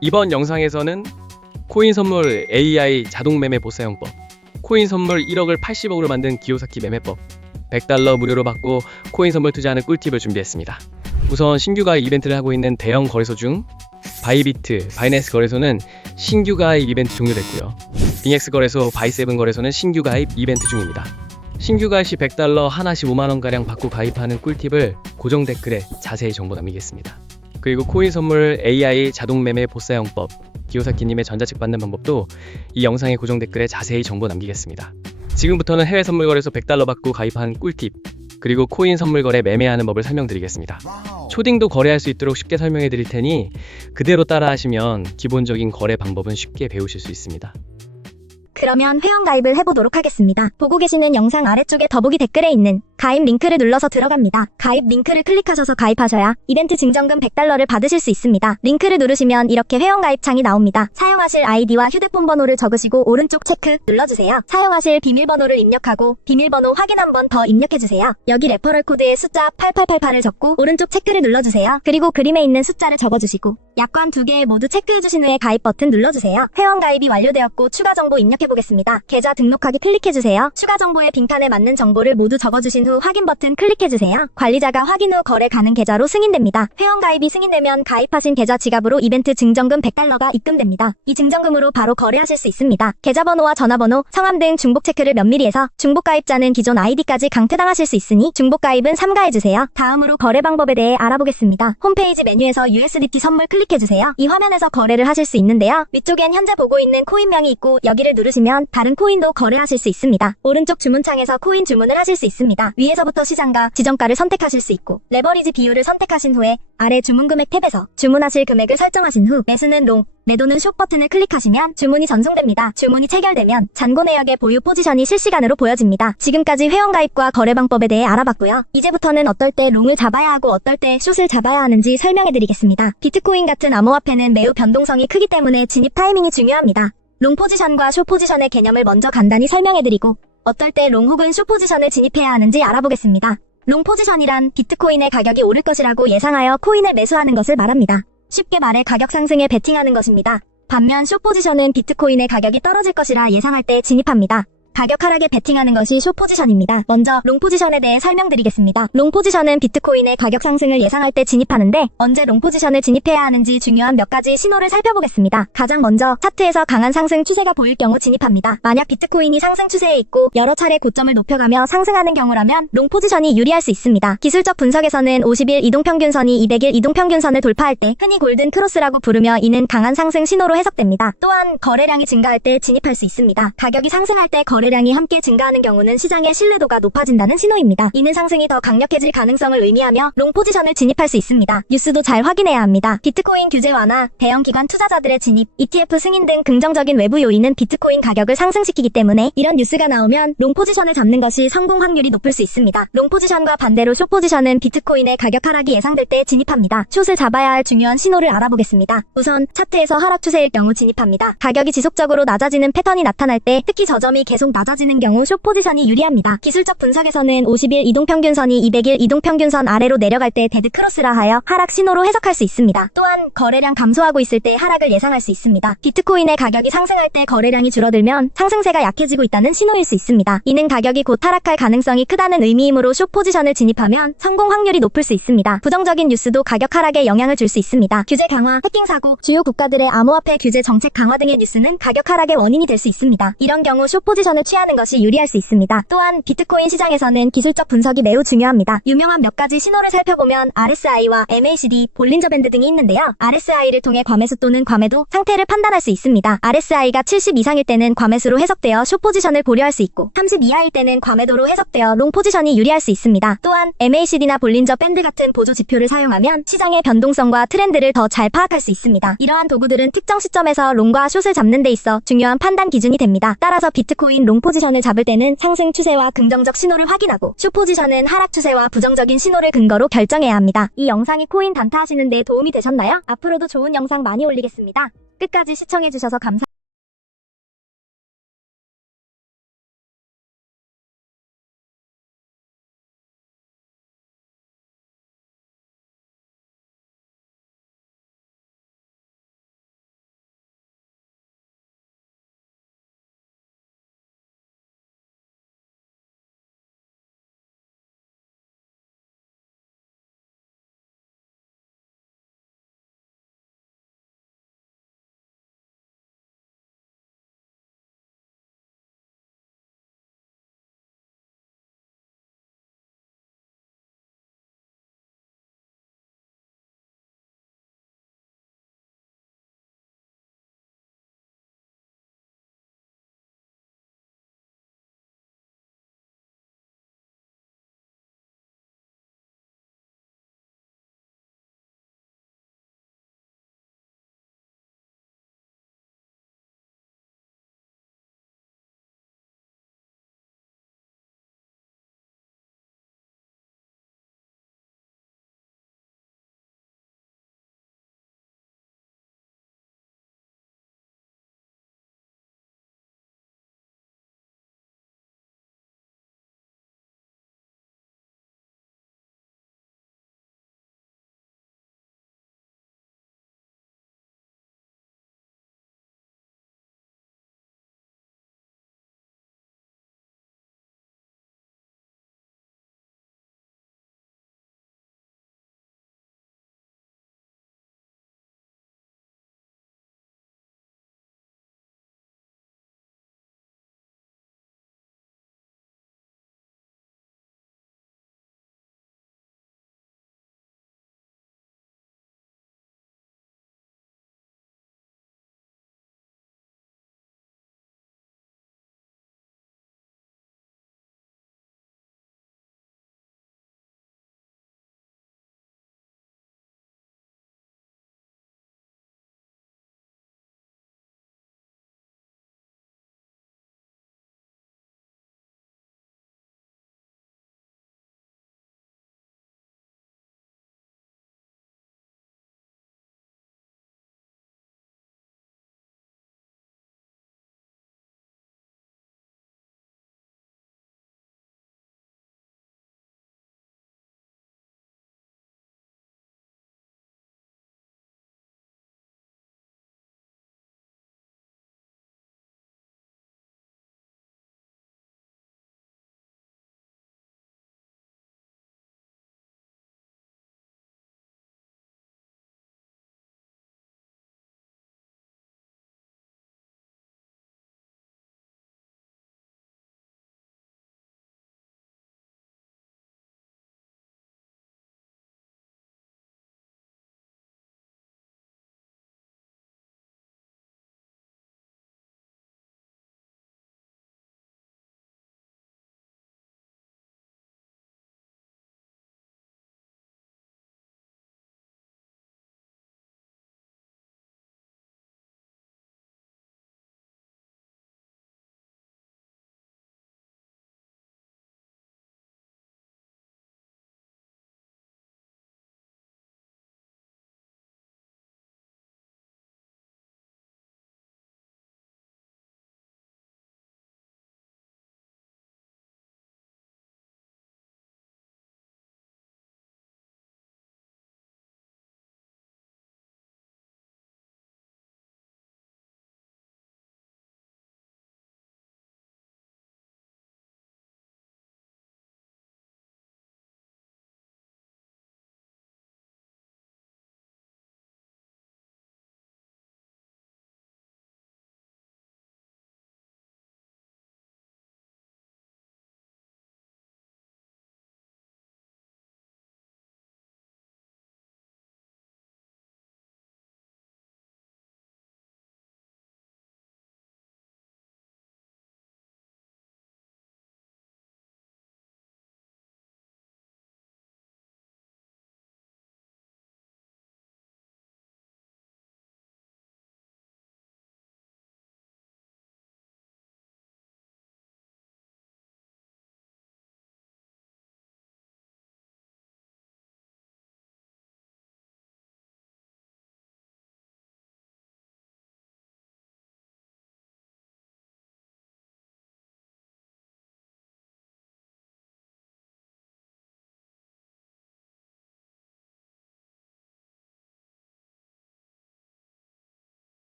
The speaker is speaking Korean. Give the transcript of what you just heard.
이번 영상에서는 코인 선물 AI 자동 매매 보사용법, 코인 선물 1억을 80억으로 만든 기요사키 매매법, 100달러 무료로 받고 코인 선물 투자하는 꿀팁을 준비했습니다. 우선 신규 가입 이벤트를 하고 있는 대형 거래소 중 바이비트, 바이낸스 거래소는 신규 가입 이벤트 종료됐고요. 빙엑스 거래소, 바이세븐 거래소는 신규 가입 이벤트 중입니다. 신규 가입 시 100달러 하나씩 5만원가량 받고 가입하는 꿀팁을 고정 댓글에 자세히 정보 남기겠습니다. 그리고 코인 선물 AI 자동 매매 보사용법, 기요사키님의 전자책 받는 방법도 이 영상의 고정 댓글에 자세히 정보 남기겠습니다. 지금부터는 해외 선물 거래소 100달러 받고 가입한 꿀팁, 그리고 코인 선물 거래 매매하는 법을 설명드리겠습니다. 초딩도 거래할 수 있도록 쉽게 설명해 드릴 테니 그대로 따라 하시면 기본적인 거래 방법은 쉽게 배우실 수 있습니다. 그러면 회원가입을 해보도록 하겠습니다. 보고 계시는 영상 아래쪽에 더보기 댓글에 있는 가입 링크를 눌러서 들어갑니다. 가입 링크를 클릭하셔서 가입하셔야 이벤트 증정금 100달러를 받으실 수 있습니다. 링크를 누르시면 이렇게 회원가입 창이 나옵니다. 사용하실 아이디와 휴대폰 번호를 적으시고 오른쪽 체크 눌러주세요. 사용하실 비밀번호를 입력하고 비밀번호 확인 한 번 더 입력해주세요. 여기 레퍼럴 코드에 숫자 8888을 적고 오른쪽 체크를 눌러주세요. 그리고 그림에 있는 숫자를 적어주시고 약관 2개 모두 체크해주신 후에 가입 버튼 눌러주세요. 회원가입이 완료되었고 추가 정보 입력해보겠습니다. 계좌 등록하기 클릭해주세요. 추가 정보의 빈칸에 맞는 정보를 모두 적어주신 후 확인 버튼 클릭해주세요. 관리자가 확인 후 거래 가능 계좌로 승인됩니다. 회원가입이 승인되면 가입하신 계좌 지갑으로 이벤트 증정금 100달러가 입금됩니다. 이 증정금으로 바로 거래하실 수 있습니다. 계좌번호와 전화번호, 성함 등 중복 체크를 면밀히 해서 중복가입자는 기존 아이디까지 강퇴당하실 수 있으니 중복가입은 삼가해주세요. 다음으로 거래 방법에 대해 알아보겠습니다. 홈페이지 메뉴에서 USDT 선물 클릭해주세요. 이 화면에서 거래를 하실 수 있는데요. 위쪽엔 현재 보고 있는 코인명이 있고 여기를 누르시면 다른 코인도 거래하실 수 있습니다. 오른쪽 주문창에서 코인 주문을 하실 수 있습니다. 위에서부터 시장가, 지정가를 선택하실 수 있고 레버리지 비율을 선택하신 후에 아래 주문금액 탭에서 주문하실 금액을 설정하신 후 매수는 롱, 매도는 숏 버튼을 클릭하시면 주문이 전송됩니다. 주문이 체결되면 잔고 내역의 보유 포지션이 실시간으로 보여집니다. 지금까지 회원가입과 거래 방법에 대해 알아봤고요. 이제부터는 어떨 때 롱을 잡아야 하고 어떨 때 숏을 잡아야 하는지 설명해드리겠습니다. 비트코인 같은 암호화폐는 매우 변동성이 크기 때문에 진입 타이밍이 중요합니다. 롱 포지션과 숏 포지션의 개념을 먼저 간단히 설명해드리고 어떨 때 롱 혹은 숏 포지션을 진입해야 하는지 알아보겠습니다. 롱 포지션이란 비트코인의 가격이 오를 것이라고 예상하여 코인을 매수하는 것을 말합니다. 쉽게 말해 가격 상승에 베팅하는 것입니다. 반면 숏 포지션은 비트코인의 가격이 떨어질 것이라 예상할 때 진입합니다. 가격 하락에 베팅하는 것이 숏 포지션입니다. 먼저 롱 포지션에 대해 설명드리겠습니다. 롱 포지션은 비트코인의 가격 상승을 예상할 때 진입하는데 언제 롱 포지션을 진입해야 하는지 중요한 몇 가지 신호를 살펴보겠습니다. 가장 먼저 차트에서 강한 상승 추세가 보일 경우 진입합니다. 만약 비트코인이 상승 추세에 있고 여러 차례 고점을 높여가며 상승하는 경우라면 롱 포지션이 유리할 수 있습니다. 기술적 분석에서는 50일 이동평균선이 200일 이동평균선을 돌파할 때 흔히 골든 크로스라고 부르며 이는 강한 상승 신호로 해석됩니다. 또한 거래량이 증가할 때 진입할 수 있습니다. 가격이 상승할 때 거래량이 함께 증가하는 경우는 시장의 신뢰도가 높아진다는 신호입니다. 이는 상승이 더 강력해질 가능성을 의미하며 롱 포지션을 진입할 수 있습니다. 뉴스도 잘 확인해야 합니다. 비트코인 규제 완화, 대형 기관 투자자들의 진입, ETF 승인 등 긍정적인 외부 요인은 비트코인 가격을 상승시키기 때문에 이런 뉴스가 나오면 롱 포지션을 잡는 것이 성공 확률이 높을 수 있습니다. 롱 포지션과 반대로 숏 포지션은 비트코인의 가격 하락이 예상될 때 진입합니다. 숏을 잡아야 할 중요한 신호를 알아보겠습니다. 우선 차트에서 하락 추세일 경우 진입합니다. 가격이 지속적으로 낮아지는 패턴이 나타날 때 특히 저점이 계속 낮아지는 경우 숏 포지션이 유리합니다. 기술적 분석에서는 50일 이동평균선이 200일 이동평균선 아래로 내려갈 때 데드 크로스라 하여 하락 신호로 해석할 수 있습니다. 또한 거래량 감소하고 있을 때 하락을 예상할 수 있습니다. 비트코인의 가격이 상승할 때 거래량이 줄어들면 상승세가 약해지고 있다는 신호일 수 있습니다. 이는 가격이 곧 하락할 가능성이 크다는 의미이므로 숏 포지션을 진입하면 성공 확률이 높을 수 있습니다. 부정적인 뉴스도 가격 하락에 영향을 줄 수 있습니다. 규제 강화, 해킹 사고, 주요 국가들의 암호화폐 규제 정책 강화 등의 뉴스는 가격 하락의 원인이 될 수 있습니다. 이런 경우 숏 포지션을 취하는 것이 유리할 수 있습니다. 또한 비트코인 시장에서는 기술적 분석이 매우 중요합니다. 유명한 몇 가지 신호를 살펴보면 RSI와 MACD, 볼린저 밴드 등이 있는데요. RSI를 통해 과매수 또는 과매도 상태를 판단할 수 있습니다. RSI가 70 이상일 때는 과매수로 해석되어 숏 포지션을 고려할 수 있고 30 이하일 때는 과매도로 해석되어 롱 포지션이 유리할 수 있습니다. 또한 MACD나 볼린저 밴드 같은 보조 지표를 사용하면 시장의 변동성과 트렌드를 더 잘 파악할 수 있습니다. 이러한 도구들은 특정 시점에서 롱과 숏을 잡는 데 있어 중요한 판단 기준이 됩니다. 따라서 비트코인 롱 포지션을 잡을 때는 상승 추세와 긍정적 신호를 확인하고 숏 포지션은 하락 추세와 부정적인 신호를 근거로 결정해야 합니다. 이 영상이 코인 단타하시는 데 도움이 되셨나요? 앞으로도 좋은 영상 많이 올리겠습니다. 끝까지 시청해주셔서 감사합니다.